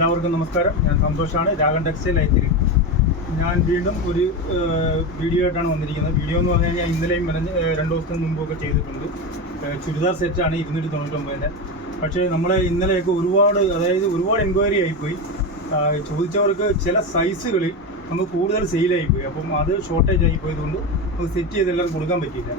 എല്ലാവർക്കും നമസ്കാരം. ഞാൻ സന്തോഷാണ്. രാഗൻ ടെക്സ്റ്റൈൽ ഐത്തിരി ഞാൻ വീണ്ടും ഒരു വീഡിയോ ആയിട്ടാണ് വന്നിരിക്കുന്നത്. വീഡിയോ എന്ന് പറഞ്ഞാൽ കഴിഞ്ഞാൽ ഇന്നലെയും പറഞ്ഞ് രണ്ട് ദിവസത്തിന് മുമ്പൊക്കെ ചെയ്തിട്ടുണ്ട്. ചുരിദാർ സെറ്റാണ് ഇരുന്നൂറ്റി തൊണ്ണൂറ്റൊമ്പതിന്റെ പക്ഷേ നമ്മൾ ഇന്നലെയൊക്കെ ഒരുപാട് അതായത് ഒരുപാട് എൻക്വയറി ആയിപ്പോയി. ചോദിച്ചവർക്ക് ചില സൈസുകളിൽ നമുക്ക് കൂടുതൽ സെയിലായിപ്പോയി അപ്പം അത് ഷോർട്ടേജ് ആയിപ്പോയതുകൊണ്ട് നമുക്ക് സെറ്റ് ചെയ്തെല്ലാം കൊടുക്കാൻ പറ്റിയില്ല.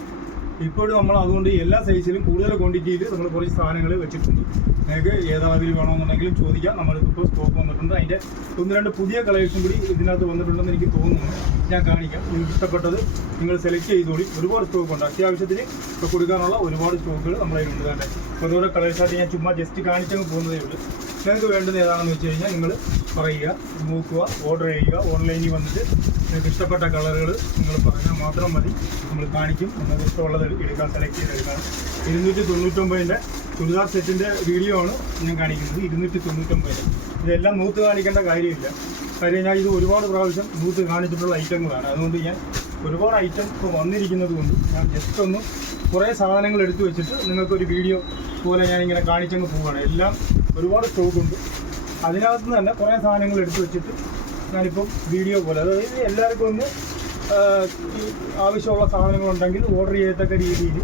ഇപ്പോഴും നമ്മൾ അതുകൊണ്ട് എല്ലാ സൈസിലും കൂടുതൽ ക്വാണ്ടിറ്റിയിൽ നമ്മൾ കുറച്ച് സാധനങ്ങൾ വെച്ചിട്ടുണ്ട്. നിങ്ങൾക്ക് ഏതാവിൽ വേണമെന്നുണ്ടെങ്കിലും ചോദിക്കാം. നമ്മളിപ്പോൾ സ്റ്റോക്ക് വന്നിട്ടുണ്ട്. അതിന്റെ ഒന്ന് രണ്ട് പുതിയ കളേഴ്സും കൂടി ഇതിനകത്ത് വന്നിട്ടുണ്ടെന്ന് എനിക്ക് തോന്നുന്നു. ഞാൻ കാണിക്കാം. നിങ്ങൾക്ക് ഇഷ്ടപ്പെട്ടത് നിങ്ങൾ സെലക്ട് ചെയ്തോളി. ഒരുപാട് സ്റ്റോക്ക് ഉണ്ട്. അത്യാവശ്യത്തിന് കൊടുക്കാനുള്ള ഒരുപാട് സ്റ്റോക്കുകൾ നമ്മളതിലുണ്ട്. തന്നെ ഓരോരോ കളേഴ്സായിട്ട് ഞാൻ ചുമ്മാ ജസ്റ്റ് കാണിച്ചങ്ങ് പോകുന്നതേ ഉള്ളൂ. നിങ്ങൾക്ക് വേണ്ടത് ഏതാണെന്ന് വെച്ച് കഴിഞ്ഞാൽ നിങ്ങൾ പറയുക നോക്കുക ഓർഡർ ചെയ്യുക ഓൺലൈനിൽ വന്നിട്ട് നിങ്ങൾക്ക് ഇഷ്ടപ്പെട്ട കളറുകൾ നിങ്ങൾ പറഞ്ഞാൽ മാത്രം മതി. നമ്മൾ കാണിക്കും. നിങ്ങൾക്ക് ഇഷ്ടമുള്ളത് എടുക്കാൻ സെലക്ട് ചെയ്ത് ചെയ്തെടുക്കാം ഇരുന്നൂറ്റി തൊണ്ണൂറ്റൊമ്പതിന്റെ ചുരിദാർ സെറ്റിന്റെ വീഡിയോ ആണ് ഞാൻ കാണിക്കുന്നത്. ഇരുന്നൂറ്റി തൊണ്ണൂറ്റൊമ്പതിന്റെ ഇതെല്ലാം നൂത്ത് കാണിക്കേണ്ട കാര്യമില്ല. കാര്യം ഞാൻ ഇത് ഒരുപാട് പ്രാവശ്യം ബൂത്ത് കാണിച്ചിട്ടുള്ള ഐറ്റങ്ങളാണ്. അതുകൊണ്ട് ഞാൻ ഒരുപാട് ഐറ്റം ഇപ്പോൾ വന്നിരിക്കുന്നത് കൊണ്ട് ഞാൻ ജസ്റ്റ് ഒന്ന് കുറേ സാധനങ്ങൾ എടുത്തു വെച്ചിട്ട് നിങ്ങൾക്കൊരു വീഡിയോ പോലെ ഞാനിങ്ങനെ കാണിച്ചങ്ങ് പോവുകയാണ് എല്ലാം ഒരുപാട് സ്റ്റോക്ക് ഉണ്ട്. അതിനകത്ത് നിന്ന് തന്നെ കുറേ സാധനങ്ങൾ എടുത്തു വെച്ചിട്ട് ഞാനിപ്പം വീഡിയോ പോലെ അതായത് എല്ലാവർക്കും ഒന്ന് ആവശ്യമുള്ള സാധനങ്ങളുണ്ടെങ്കിൽ ഓർഡർ ചെയ്യത്തക്ക രീതിയിൽ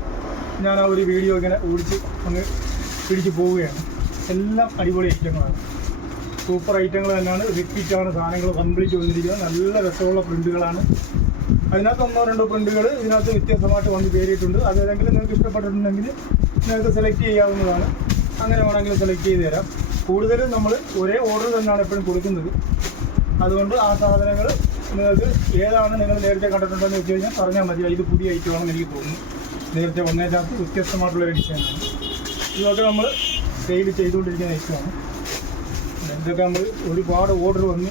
ഞാൻ ആ ഒരു വീഡിയോ ഇങ്ങനെ ഓടിച്ച് അങ്ങ് പിടിച്ച് പോവുകയാണ്. എല്ലാം അടിപൊളി ഐറ്റങ്ങളാണ് സൂപ്പർ ഐറ്റങ്ങൾ തന്നെയാണ്. റിപ്പീറ്റാണ് സാധനങ്ങൾ കംപ്ലീറ്റ് വന്നിരിക്കുന്നത് നല്ല രസമുള്ള പ്രിന്റുകളാണ് അതിനകത്ത് ഒന്നോ രണ്ടോ പ്രിന്റുകൾ ഇതിനകത്ത് വ്യത്യസ്തമായിട്ട് വന്ന് കയറിയിട്ടുണ്ട്. അത് ഏതെങ്കിലും നിങ്ങൾക്ക് ഇഷ്ടപ്പെട്ടിട്ടുണ്ടെങ്കിൽ നിങ്ങൾക്ക് സെലക്ട് ചെയ്യാവുന്നതാണ്. അങ്ങനെ വേണമെങ്കിൽ സെലക്ട് ചെയ്ത് തരാം. കൂടുതലും നമ്മൾ ഒരേ ഓർഡർ തന്നെയാണ് എപ്പോഴും കൊടുക്കുന്നത്. അതുകൊണ്ട് ആ സാധനങ്ങൾ നിങ്ങൾക്ക് ഏതാണ് നിങ്ങൾ നേരത്തെ കണ്ടിട്ടുണ്ടെന്ന് വെച്ച് കഴിഞ്ഞാൽ പറഞ്ഞാൽ മതി. ഇത് പുതിയ ഐറ്റമാണെന്ന് എനിക്ക് തോന്നുന്നു. നേരത്തെ ഒന്നേറ്റകത്ത് വ്യത്യസ്തമായിട്ടുള്ള ഒരു ഡിസൈനാണ് ഇതൊക്കെ നമ്മൾ സെയിൽ ചെയ്തുകൊണ്ടിരിക്കുന്ന ഐറ്റമാണ് ഇതൊക്കെ നമ്മൾ ഒരുപാട് ഓർഡർ വന്ന്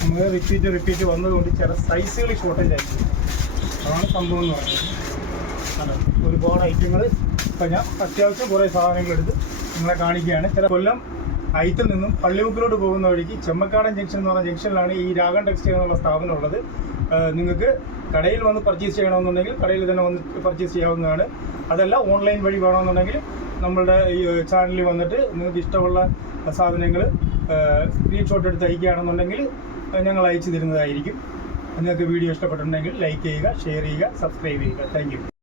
നമ്മൾ റിപ്പീറ്റ് റിപ്പീറ്റ് വന്നതുകൊണ്ട് ചില സൈസുകൾ ഷോർട്ടേജ് ആയിരിക്കും അതാണ് സംഭവം എന്ന് പറയുന്നത്. ഒരുപാട് ഐറ്റങ്ങൾ ഇപ്പം ഞാൻ അത്യാവശ്യം കുറേ സാധനങ്ങൾ എടുത്ത് നിങ്ങളെ കാണിക്കുകയാണ്. ചില കൊല്ലം ഐറ്റിൽ നിന്നും പള്ളിമുക്കിലോട്ട് പോകുന്ന വഴിക്ക് ചെമ്മക്കാടൻ ജംഗ്ഷൻ എന്ന് പറഞ്ഞ ജംഗ്ഷനിലാണ് ഈ രാഗൻ ടെക്സ്റ്റൈൽ എന്നുള്ള സ്ഥാപനം ഉള്ളത്. നിങ്ങൾക്ക് കടയിൽ വന്ന് പർച്ചേസ് ചെയ്യണമെന്നുണ്ടെങ്കിൽ കടയിൽ തന്നെ വന്ന് പർച്ചേസ് ചെയ്യാവുന്നതാണ്. അതല്ല ഓൺലൈൻ വഴി വേണമെന്നുണ്ടെങ്കിൽ നമ്മളുടെ ഈ ചാനലിൽ വന്നിട്ട് നിങ്ങൾക്ക് ഇഷ്ടമുള്ള സാധനങ്ങൾ സ്ക്രീൻഷോട്ട് എടുത്ത് അയക്കുകയാണെന്നുണ്ടെങ്കിൽ ഞങ്ങൾ അയച്ചു തരുന്നതായിരിക്കും. നിങ്ങൾക്ക് വീഡിയോ ഇഷ്ടപ്പെട്ടിട്ടുണ്ടെങ്കിൽ ലൈക്ക് ചെയ്യുക ഷെയർ ചെയ്യുക സബ്സ്ക്രൈബ് ചെയ്യുക. താങ്ക്